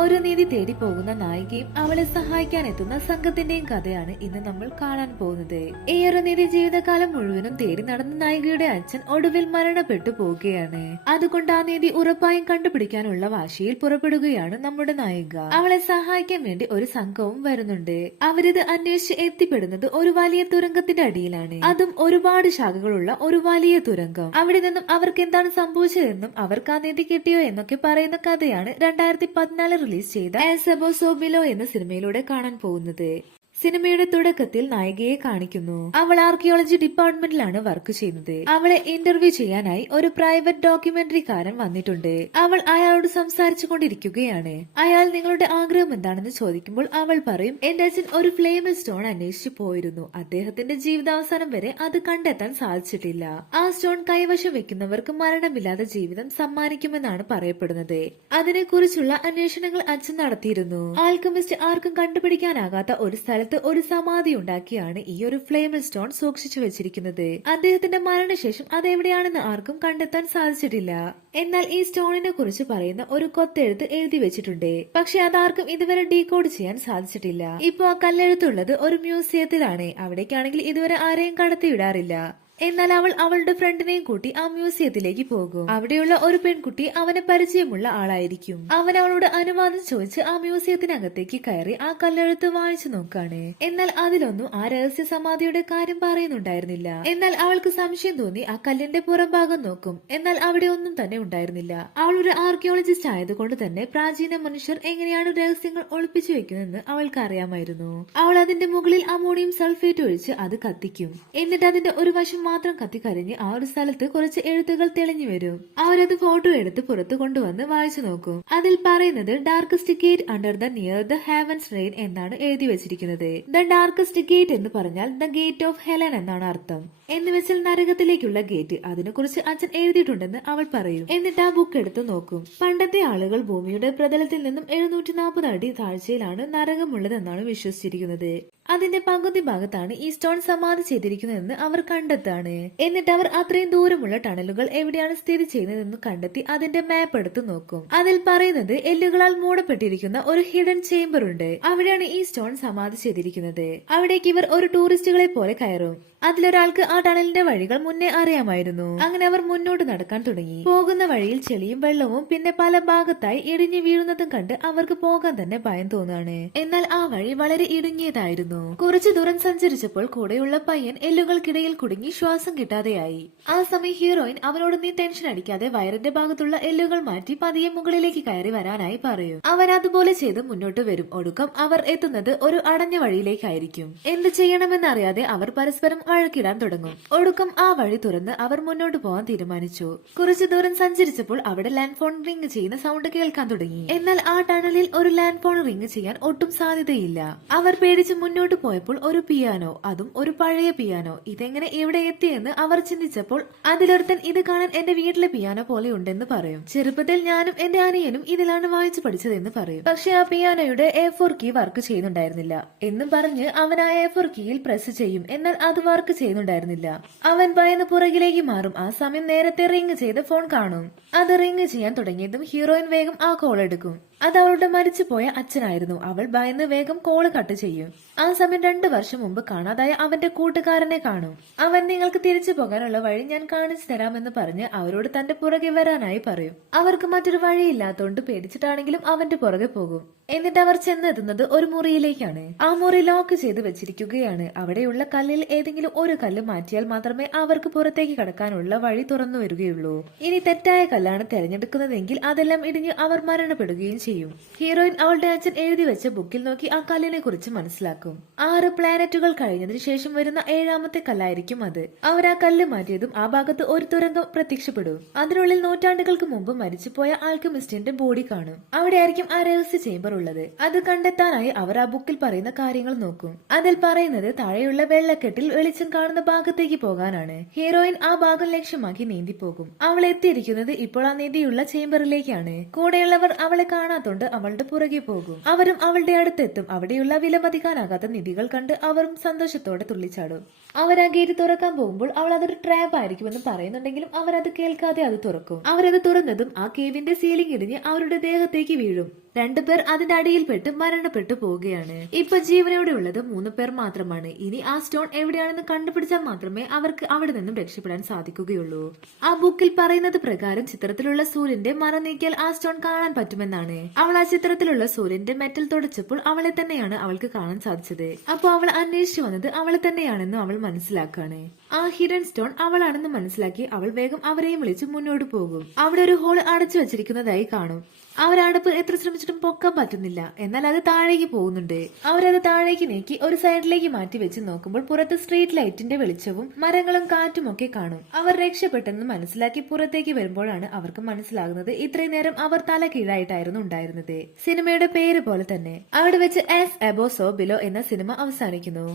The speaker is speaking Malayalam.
ഒരു നീതി തേടി പോകുന്ന നായികയും അവളെ സഹായിക്കാൻ എത്തുന്ന സംഘത്തിന്റെയും കഥയാണ് ഇന്ന് നമ്മൾ കാണാൻ പോകുന്നത്. ഈ ഒരു നീതി ജീവിതകാലം മുഴുവനും തേടി നടന്ന നായികയുടെ അച്ഛൻ ഒടുവിൽ മരണപ്പെട്ടു പോവുകയാണ്. അതുകൊണ്ട് ആ നീതി ഉറപ്പായും കണ്ടുപിടിക്കാനുള്ള വാശിയിൽ പുറപ്പെടുകയാണ് നമ്മുടെ നായിക. അവളെ സഹായിക്കാൻ വേണ്ടി ഒരു സംഘവും വരുന്നുണ്ട്. അവരിത് അന്വേഷിച്ച് എത്തിപ്പെടുന്നത് ഒരു വലിയ തുരങ്കത്തിന്റെ അടിയിലാണ്. അതും ഒരുപാട് ശാഖകളുള്ള ഒരു വലിയ തുരങ്കം. അവിടെ നിന്നും അവർക്ക് എന്താണ് സംഭവിച്ചതെന്നും അവർക്ക് ആ നീതി കിട്ടിയോ എന്നൊക്കെ പറയുന്ന കഥയാണ് 2014 റിലീസ് ചെയ്ത എസബോ സോബിലോ എന്ന സിനിമയിലൂടെ കാണാൻ പോകുന്നത്. സിനിമയുടെ തുടക്കത്തിൽ നായികയെ കാണിക്കുന്നു. അവൾ ആർക്കിയോളജി ഡിപ്പാർട്ട്മെന്റിലാണ് വർക്ക് ചെയ്യുന്നത്. അവളെ ഇന്റർവ്യൂ ചെയ്യാനായി ഒരു പ്രൈവറ്റ് ഡോക്യുമെന്ററിക്കാരൻ വന്നിട്ടുണ്ട്. അവൾ അയാളോട് സംസാരിച്ചു കൊണ്ടിരിക്കുകയാണ്. അയാൾ നിങ്ങളുടെ ആഗ്രഹം എന്താണെന്ന് ചോദിക്കുമ്പോൾ അവൾ പറയും, എന്റെ അച്ഛൻ ഒരു ഫ്ലെയിം സ്റ്റോൺ അന്വേഷിച്ചു പോയിരുന്നു. അദ്ദേഹത്തിന്റെ ജീവിതാവസാനം വരെ അത് കണ്ടെത്താൻ സാധിച്ചിട്ടില്ല. ആ സ്റ്റോൺ കൈവശം വെക്കുന്നവർക്ക് മരണമില്ലാത്ത ജീവിതം സമ്മാനിക്കുമെന്നാണ് പറയപ്പെടുന്നത്. അതിനെക്കുറിച്ചുള്ള അന്വേഷണങ്ങൾ അച്ഛൻ നടത്തിയിരുന്നു. ആൽക്കമിസ്റ്റ് ആർക്കും കണ്ടുപിടിക്കാനാകാത്ത ഒരു സ്ഥലത്ത് ഒരു സമാധി ഉണ്ടാക്കിയാണ് ഈ ഒരു ഫ്ലെയിം സ്റ്റോൺ സൂക്ഷിച്ചു വെച്ചിരിക്കുന്നത്. അദ്ദേഹത്തിന്റെ മരണശേഷം അതെവിടെയാണെന്ന് ആർക്കും കണ്ടെത്താൻ സാധിച്ചിട്ടില്ല. എന്നാൽ ഈ സ്റ്റോണിനെ കുറിച്ച് പറയുന്ന ഒരു കൊത്തെഴുത്ത് എഴുതി വെച്ചിട്ടുണ്ട്. പക്ഷെ അതാർക്കും ഇതുവരെ ഡീകോഡ് ചെയ്യാൻ സാധിച്ചിട്ടില്ല. ഇപ്പൊ ആ കല്ലെഴുത്തുള്ളത് ഒരു മ്യൂസിയത്തിലാണ്. അവിടേക്കാണെങ്കിൽ ഇതുവരെ ആരെയും കടത്തിവിടാറില്ല. എന്നാൽ അവൾ അവളുടെ ഫ്രണ്ടിനെയും കൂട്ടി ആ മ്യൂസിയത്തിലേക്ക് പോകും. അവിടെയുള്ള ഒരു പെൺകുട്ടി അവനെ പരിചയമുള്ള ആളായിരിക്കും. അവൻ അവളോട് അനുവാദം ചോദിച്ച് ആ മ്യൂസിയത്തിനകത്തേക്ക് കയറി ആ കല്ലെഴുത്ത് വായിച്ചു നോക്കാണ്. എന്നാൽ അതിലൊന്നും ആ രഹസ്യ സമാധിയുടെ കാര്യം പറയുന്നുണ്ടായിരുന്നില്ല. എന്നാൽ അവൾക്ക് സംശയം തോന്നി ആ കല്ലിന്റെ പുറംഭാഗം നോക്കും. എന്നാൽ അവിടെ ഒന്നും തന്നെ ഉണ്ടായിരുന്നില്ല. അവൾ ഒരു ആർക്കിയോളജിസ്റ്റ് ആയതുകൊണ്ട് തന്നെ പ്രാചീന മനുഷ്യർ എങ്ങനെയാണ് രഹസ്യങ്ങൾ ഒളിപ്പിച്ചു വെക്കുന്നതെന്ന് അവൾക്ക് അറിയാമായിരുന്നു. അവൾ അതിന്റെ മുകളിൽ അമോണിയം സൾഫേറ്റ് ഒഴിച്ച് അത് കത്തിക്കും. എന്നിട്ട് അതിന്റെ ഒരു വശം മാത്രം കത്തിക്കരിഞ്ഞ് ആ ഒരു സ്ഥലത്ത് കുറച്ച് എഴുത്തുകൾ തെളിഞ്ഞു വരും. അവരത് ഫോട്ടോ എടുത്ത് പുറത്തു കൊണ്ടുവന്ന് വായിച്ചു നോക്കും. അതിൽ പറയുന്നത് darkest gate under the near the heavens rain എന്നാണ് എഴുതി വെച്ചിരിക്കുന്നത്. ദ ഡാർക്കസ്റ്റ് ഗേറ്റ് എന്ന് പറഞ്ഞാൽ ദ ഗേറ്റ് ഓഫ് ഹെലൻ എന്നാണ് അർത്ഥം. എന്ന് വെച്ചാൽ നരകത്തിലേക്കുള്ള ഗേറ്റ്. അതിനെക്കുറിച്ച് അച്ഛൻ എഴുതിയിട്ടുണ്ടെന്ന് അവൾ പറയും. എന്നിട്ട് ആ ബുക്ക് എടുത്ത് നോക്കും. പണ്ടത്തെ ആളുകൾ ഭൂമിയുടെ പ്രതലത്തിൽ നിന്നും 740 അടി താഴ്ചയിലാണ് നരകമുള്ളതെന്നാണ് വിശ്വസിച്ചിരിക്കുന്നത്. അതിന്റെ പകുതി ഭാഗത്താണ് ഈ സ്റ്റോൺ സമാധി ചെയ്തിരിക്കുന്നതെന്ന് അവർ കണ്ടെത്താണ്. എന്നിട്ട് അവർ അത്രയും ദൂരമുള്ള ടണലുകൾ എവിടെയാണ് സ്ഥിതി ചെയ്യുന്നതെന്ന് കണ്ടെത്തി അതിന്റെ മാപ്പ് എടുത്ത് നോക്കും. അതിൽ പറയുന്നത് എല്ലുകളാൽ മൂടപ്പെട്ടിരിക്കുന്ന ഒരു ഹിഡൻ ചേംബർ ഉണ്ട്. അവിടെയാണ് ഈ സ്റ്റോൺ സമാധി ചെയ്തിരിക്കുന്നത്. അവിടേക്ക് ഇവർ ഒരു ടൂറിസ്റ്റുകളെ പോലെ കയറും. അതിലൊരാൾക്ക് ആ ടണലിന്റെ വഴികൾ മുന്നേ അറിയാമായിരുന്നു. അങ്ങനെ അവർ മുന്നോട്ട് നടക്കാൻ തുടങ്ങി. പോകുന്ന വഴിയിൽ ചെളിയും വെള്ളവും പിന്നെ പല ഭാഗത്തായി ഇടിഞ്ഞു വീഴുന്നതും കണ്ട് അവർക്ക് പോകാൻ തന്നെ ഭയം തോന്നാണ്. എന്നാൽ ആ വഴി വളരെ ഇടുങ്ങിയതായിരുന്നു. കുറച്ചു ദൂരം സഞ്ചരിച്ചപ്പോൾ കൂടെയുള്ള പയ്യൻ എല്ലുകൾക്കിടയിൽ കുടുങ്ങി ശ്വാസം കിട്ടാതെയായി. ആ സമയം ഹീറോയിൻ അവനോട് നീ ടെൻഷൻ അടിക്കാതെ വയറിന്റെ ഭാഗത്തുള്ള എല്ലുകൾ മാറ്റി പതിയെ മുകളിലേക്ക് കയറി വരാനായി പറയും. അവൻ അതുപോലെ ചെയ്ത് മുന്നോട്ട് വരും. ഒടുക്കം അവർ എത്തുന്നത് ഒരു അടഞ്ഞ വഴിയിലേക്കായിരിക്കും. എന്ത് ചെയ്യണമെന്നറിയാതെ അവർ പരസ്പരം വഴക്കിടാൻ തുടങ്ങും. ഒടുക്കം ആ വഴി തുറന്ന് അവർ മുന്നോട്ട് പോകാൻ തീരുമാനിച്ചു. കുറച്ചു ദൂരം സഞ്ചരിച്ചപ്പോൾ അവിടെ ലാൻഡ് ഫോൺ റിംഗ് ചെയ്യുന്ന സൗണ്ട് കേൾക്കാൻ തുടങ്ങി. എന്നാൽ ആ ടണലിൽ ഒരു ലാൻഡ് ഫോൺ റിംഗ് ചെയ്യാൻ ഒട്ടും സാധ്യതയില്ല. അവർ പേടിച്ച് മുന്നോട്ട് പോയപ്പോൾ ഒരു പിയാനോ, അതും ഒരു പഴയ പിയാനോ. ഇതെങ്ങനെ ഇവിടെ എത്തിയെന്ന് അവർ ചിന്തിച്ചപ്പോൾ അതിലൊരുത്തൻ ഇത് കാണാൻ എന്റെ വീട്ടിലെ പിയാനോ പോലെ ഉണ്ടെന്ന് പറയും. ചെറുപ്പത്തിൽ ഞാനും എന്റെ അനിയനും ഇതിലാണ് വായിച്ചു പഠിച്ചതെന്ന് പറയും. പക്ഷെ ആ പിയാനോയുടെ A4 കീ വർക്ക് ചെയ്യുന്നുണ്ടായിരുന്നില്ല എന്നും പറഞ്ഞ് അവൻ ആ A4 കീയിൽ പ്രസ് ചെയ്യും. എന്നാൽ അത് വർക്ക് ചെയ്യുന്നുണ്ടായിരുന്നില്ല. അവൻ ഭയന്ന് പുറകിലേക്ക് മാറും. ആ സമയം നേരത്തെ റിംഗ് ചെയ്ത ഫോൺ കാണും. അത് റിംഗ് ചെയ്യാൻ തുടങ്ങിയതും ഹീറോയിൻ വേഗം ആ കോൾ എടുക്കും. അത് അവളുടെ മരിച്ചുപോയ അച്ഛനായിരുന്നു. അവൾ ഭയന്ന് വേഗം കോള് കട്ട് ചെയ്യും. ആ സമയം 2 വർഷം മുമ്പ് കാണാതായ അവന്റെ കൂട്ടുകാരനെ കാണും. അവൻ നിങ്ങൾക്ക് തിരിച്ചു പോകാനുള്ള വഴി ഞാൻ കാണിച്ചു തരാമെന്ന് പറഞ്ഞ് അവരോട് തന്റെ പുറകെ വരാനായി പറയും. അവർക്ക് മറ്റൊരു വഴിയില്ലാത്തോണ്ട് പേടിച്ചിട്ടാണെങ്കിലും അവന്റെ പുറകെ പോകും. എന്നിട്ട് അവർ ചെന്നെത്തുന്നത് ഒരു മുറിയിലേക്കാണ്. ആ മുറി ലോക്ക് ചെയ്ത് വെച്ചിരിക്കുകയാണ്. അവിടെയുള്ള കല്ലിൽ ഏതെങ്കിലും ഒരു കല്ല് മാറ്റിയാൽ മാത്രമേ അവർക്ക് പുറത്തേക്ക് കടക്കാനുള്ള വഴി തുറന്നു വരികയുള്ളൂ. ഇനി തെറ്റായ കല്ലാണ് തെരഞ്ഞെടുക്കുന്നതെങ്കിൽ അതെല്ലാം ഇടിഞ്ഞ് അവർ മരണപ്പെടുകയും ചെയ്യും. ഹീറോയിൻ അവളുടെ അച്ഛൻ എഴുതി വെച്ച ബുക്കിൽ നോക്കി ആ കല്ലിനെ കുറിച്ച് മനസ്സിലാക്കും. 6 പ്ലാനറ്റുകൾ കഴിഞ്ഞതിന് ശേഷം വരുന്ന 7ാമത്തെ കല്ലായിരിക്കും അത്. അവർ ആ കല്ല് മാറ്റിയതും ആ ഭാഗത്ത് ഒരു തുരങ്കം പ്രത്യക്ഷപ്പെടും. അതിനുള്ളിൽ നൂറ്റാണ്ടുകൾക്ക് മുമ്പ് മരിച്ചുപോയ ആൽക്കമിസ്റ്റിന്റെ ബോഡി കാണും. അവിടെയായിരിക്കും ആ രഹസ്യ ചേംബർ ഉള്ളത്. അത് കണ്ടെത്താനായി അവർ ആ ബുക്കിൽ പറയുന്ന കാര്യങ്ങൾ നോക്കും. അതിൽ പറയുന്നത് താഴെയുള്ള വെള്ളക്കെട്ടിൽ വെളിച്ചം കാണുന്ന ഭാഗത്തേക്ക് പോകാനാണ്. ഹീറോയിൻ ആ ഭാഗം ലക്ഷ്യമാക്കി നീന്തിപ്പോകും. അവൾ എത്തിയിരിക്കുന്നത് ഇപ്പോൾ ആ നീതിയുള്ള ചേംബറിലേക്കാണ്. കൂടെയുള്ളവർ അവളെ കാണാത്തോണ്ട് അവളുടെ പുറകെ പോകും. അവരും അവളുടെ അടുത്തെത്തും. അവിടെയുള്ള വിലമതിക്കാനാകാത്ത നിധികൾ കണ്ട് അവരും സന്തോഷത്തോടെ തുള്ളിച്ചാടും. അവർ ആ ഗേറ്റ് തുറക്കാൻ പോകുമ്പോൾ അവൾ അതൊരു ട്രാപ്പ് ആയിരിക്കുമെന്ന് പറയുന്നുണ്ടെങ്കിലും അവരത് കേൾക്കാതെ അത് തുറക്കും. അവരത് തുറന്നതും ആ കേവിന്റെ സീലിംഗ് ഇടിഞ്ഞ് അവരുടെ ദേഹത്തേക്ക് വീഴും. രണ്ടുപേർ അതിന്റെ അടിയിൽപ്പെട്ട് മരണപ്പെട്ടു പോവുകയാണ്. ഇപ്പൊ ജീവനോടെ ഉള്ളത് 3 പേർ മാത്രമാണ്. ഇനി ആ സ്റ്റോൺ എവിടെയാണെന്ന് കണ്ടുപിടിച്ചാൽ മാത്രമേ അവർക്ക് അവിടെ നിന്നും രക്ഷപ്പെടാൻ സാധിക്കുകയുള്ളൂ. ആ ബുക്കിൽ പറയുന്നത് പ്രകാരം ചിത്രത്തിലുള്ള സൂര്യന്റെ മറ നീക്കിയാൽ ആ സ്റ്റോൺ കാണാൻ പറ്റുമെന്നാണ്. അവൾ ആ ചിത്രത്തിലുള്ള സൂര്യന്റെ മെറ്റൽ തുടച്ചപ്പോൾ അവളെ തന്നെയാണ് അവൾക്ക് കാണാൻ സാധിച്ചത്. അപ്പോൾ അവൾ അന്വേഷിച്ചു വന്നത് അവളെ തന്നെയാണെന്ന് അവൾ മനസ്സിലാക്കാണ്. ആ ഹിഡൻ സ്റ്റോൺ അവളാണെന്ന് മനസ്സിലാക്കി അവൾ വേഗം അവരെയും വിളിച്ച് മുന്നോട്ട് പോകും. അവിടെ ഒരു ഹോൾ അടച്ചു വെച്ചിരിക്കുന്നതായി കാണും. അവരടപ്പ് എത്ര ശ്രമിച്ചിട്ടും പൊക്കാൻ പറ്റുന്നില്ല. എന്നാൽ അത് താഴേക്ക് പോകുന്നുണ്ട്. അവരത് താഴേക്ക് നീക്കി ഒരു സൈഡിലേക്ക് മാറ്റി വെച്ച് നോക്കുമ്പോൾ പുറത്ത് സ്ട്രീറ്റ് ലൈറ്റിന്റെ വെളിച്ചവും മരങ്ങളും കാറ്റും ഒക്കെ കാണും. അവർ രക്ഷപ്പെട്ടെന്ന് മനസ്സിലാക്കി പുറത്തേക്ക് വരുമ്പോഴാണ് അവർക്ക് മനസ്സിലാകുന്നത് ഇത്രയും നേരം അവർ തല കീഴായിട്ടായിരുന്നു ഉണ്ടായിരുന്നത്. സിനിമയുടെ പേര് പോലെ തന്നെ അവിടെ വെച്ച് ആസ് എബോ സോ ബിലോ എന്ന സിനിമ അവസാനിക്കുന്നു.